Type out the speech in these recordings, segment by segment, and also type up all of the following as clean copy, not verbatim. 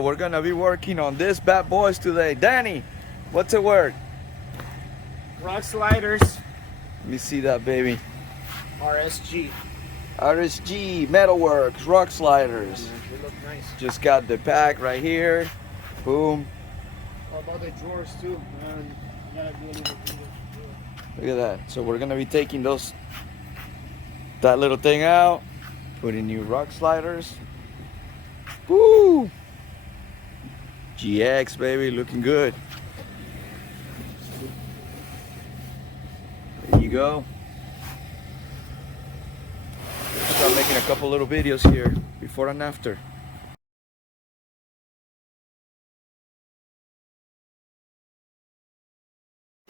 So we're gonna be working on this bad boys today. Danny, what's the word? Rock sliders. Let me see that baby. RSG. RSG, Metalworks, rock sliders. They look nice. Just got the pack right here. Boom. How about the drawers too? You gotta do a little bit. Look at that. So we're gonna be taking that little thing out, putting new rock sliders. Woo! GX baby, looking good. There you go. Start making a couple little videos here, before and after.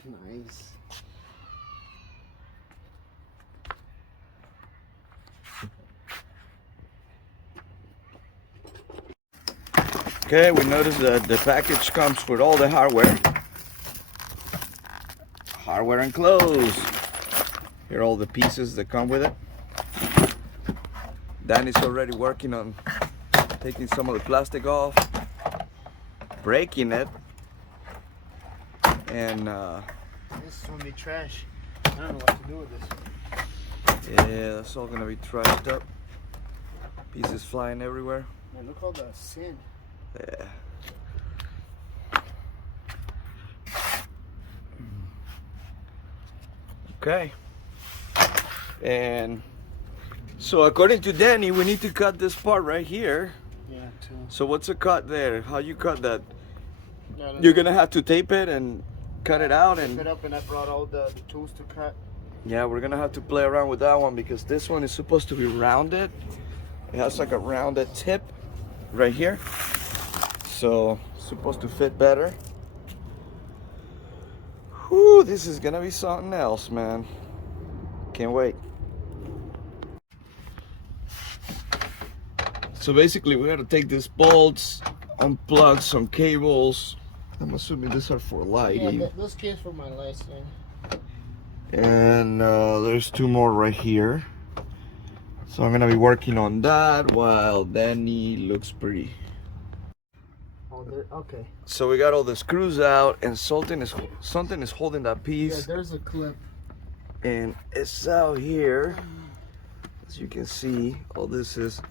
Nice. Okay, we noticed that the package comes with all the hardware. Hardware and clothes. Here are all the pieces that come with it. Danny's already working on taking some of the plastic off, breaking it, and This is gonna be trash. I don't know what to do with this. yeah, that's all gonna be trashed up. Pieces flying everywhere. Man, look all the sand. Yeah. Okay. And so according to Danny, we need to cut this part right here. Yeah, too. So what's a cut there? How you cut that? You're gonna have to tape it and cut it out Tape it and up, and I brought all the tools to cut. yeah, we're gonna have to play around with that one because this one is supposed to be rounded. It has like a rounded tip right here. So it's supposed to fit better. Whew, this is gonna be something else, man. Can't wait. So basically we gotta take these bolts, unplug some cables. I'm assuming these are for lighting. Yeah, those cables for my lights, man. And there's two more right here. So I'm gonna be working on that while Danny looks pretty. Oh, okay. So we got all the screws out and something is holding that Yeah, piece, there's a clip. and it's out here. As you can see, all this is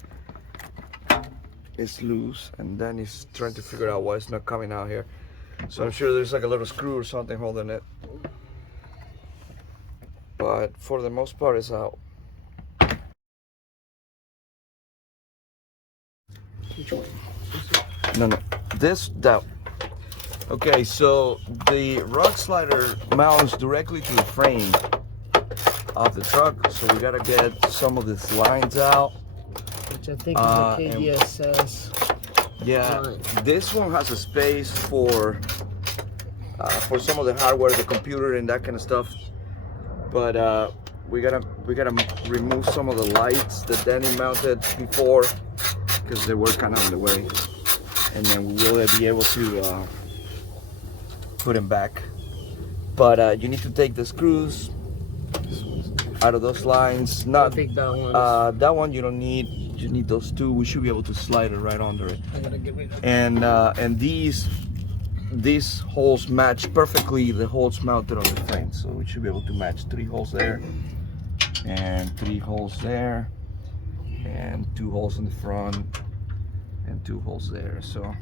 loose, and Danny's trying to figure out why it's not coming out here. So I'm sure there's like a little screw or something holding it. But for the most part, it's out. Which one? No, that. Okay, so the rock slider mounts directly to the frame of the truck. So we gotta get some of these lines out. Which I think is a KDSS. Yeah, Line. this one has a space for some of the hardware, the computer, and that kind of stuff. But we gotta remove some of the lights that Danny mounted before because they were kind of in the way, and then we will be able to put them back. But you need to take the screws out of those lines. I Not think that one. that one you don't need. You need those two. We should be able to slide it right under it. I'm gonna get rid of. And these holes match perfectly the holes mounted on the frame, so we should be able to match 3 holes there and 3 holes there and 2 holes in the front and 2 holes there. So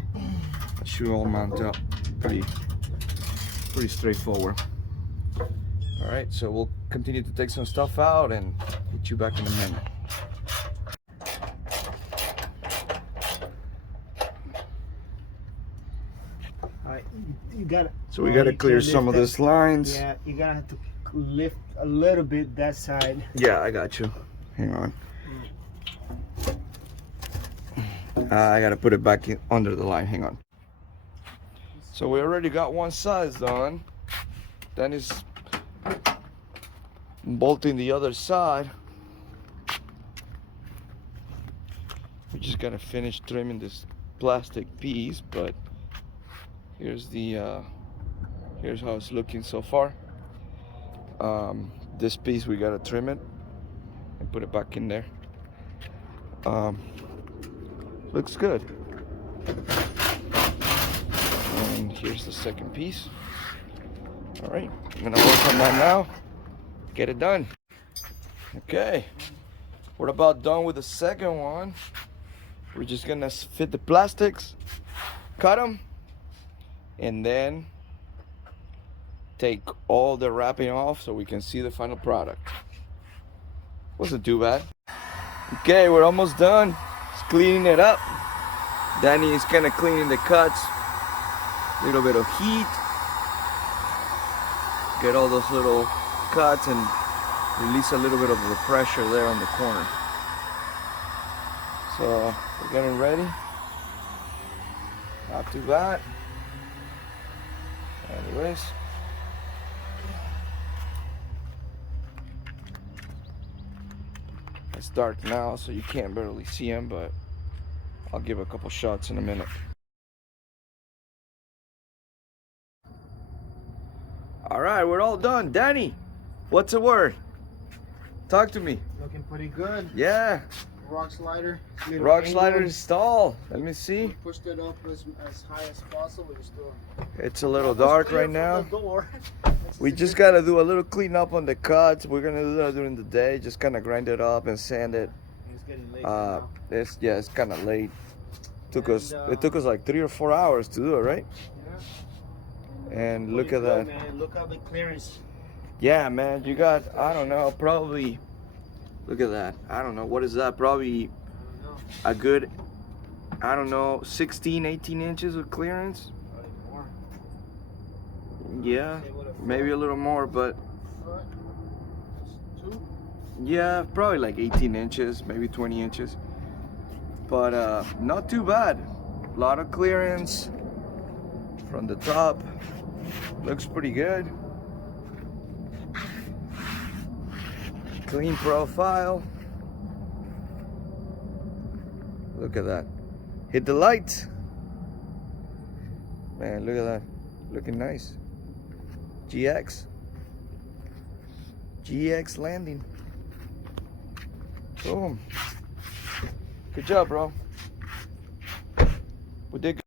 it should all mount up pretty straightforward. All right, so we'll continue to take some stuff out and get you back in a minute. Alright, you gotta. So we gotta clear some of these lines. Yeah, you gotta have to lift a little bit that side. Yeah, I got you. Hang on. I gotta put it back in under the line. Hang on. So we already got one side done. Then it's bolting the other side. We just gotta finish trimming this plastic piece, but here's how it's looking so far. This piece we gotta trim it and put it back in there. Looks good. And here's the second piece. All right, I'm gonna work on that now. Get it done. Okay, we're about done with the second one. We're just gonna fit the plastics, cut them, and then take all the wrapping off so we can see the final product. Wasn't too bad. Okay, we're almost done. Just cleaning it up. Danny is kind of cleaning the cuts. A little bit of heat. Get all those little cuts and release a little bit of the pressure there on the corner. So we're getting ready. Not too bad. Anyways. It's dark now, so you can't barely see him, but I'll give a couple shots in a minute. All right, we're all done. Danny, what's the word? Talk to me. Looking pretty good. Yeah. Rock slider. Rock slider installed. Let me see. Pushed it up as high as possible. It's a little dark right now. We just gotta do a little cleanup on the cuts. We're gonna do that during the day. Just kind of grind it up and sand it. It's getting late now. It's kind of late. It took us like 3 or 4 hours to do it, right? Yeah. And look at that. Man. Look at the clearance. Yeah, man. You got, I don't know, probably. Look at that. I don't know. What is that? Probably a good, I don't know, 16, 18 inches of clearance. Yeah, maybe a little more, but yeah, probably like 18 inches, maybe 20 inches. But not too bad. A lot of clearance from the top. Looks pretty good. Clean profile. Look at that. Hit the light. Man, look at that. Looking nice. GX landing. Boom. Good job, bro. We did good.